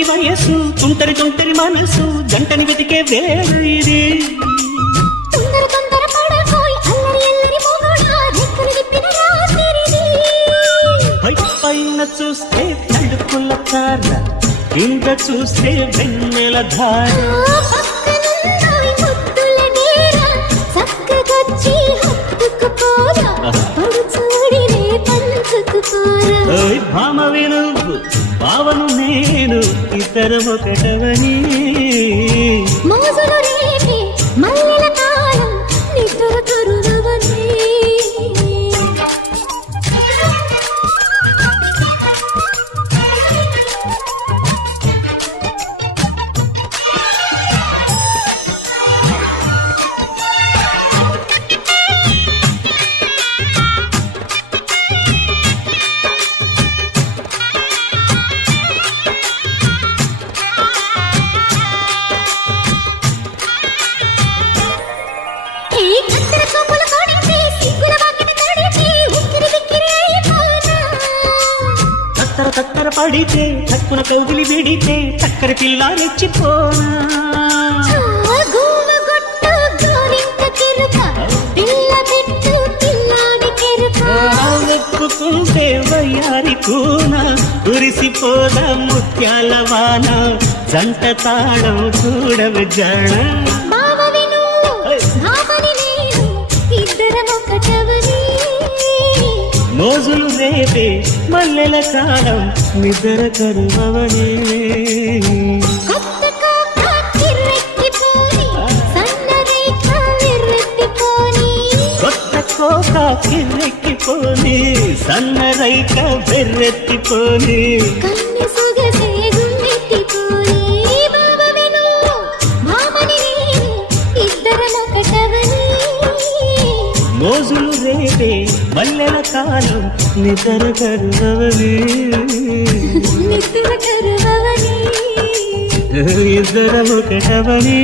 తొందరి వయస్సు తుంటరి తుంటరి మనసు జంటని వెతికే వేరు ఇది తొందర తొందర పడకోయ్ అల్లరి అల్లరి మొగుడా రెక్కలు విప్పిన రాత్రిది పైన చూస్తే తడుకుల కార కింద చూస్తే వెన్నెల ధార పక్కనున్నవి ముద్దుల నేర చక్కగొచ్చి హత్తుకుపోరా పడుచూడినే పంచుకుపోరా భామవి నువ్వు భావను నేను ఇద్దరం ఒకటవని మోజులు రేపే మల్లెల కాలం నిద్ర కరుణవని తత్తర పడితే తక్కున కౌగిలి విడితే చక్కర పిల్ల రెచ్చిపోనా వెప్పుకుంటే వయ్యారి కూన కురిసిపోదా ముత్యాల వాన జంట తాళం చూడవు జన మోజులు రేపే మల్లెల కాలం నిద్ర కరువని కొత్త కోక కిర్రెక్కిపోని సన్నరైక బెర్రెత్తిపోని మోజులు రేపే మల్లెల కాలం నిద్ర కరువని ఇద్దరం ఒకటవని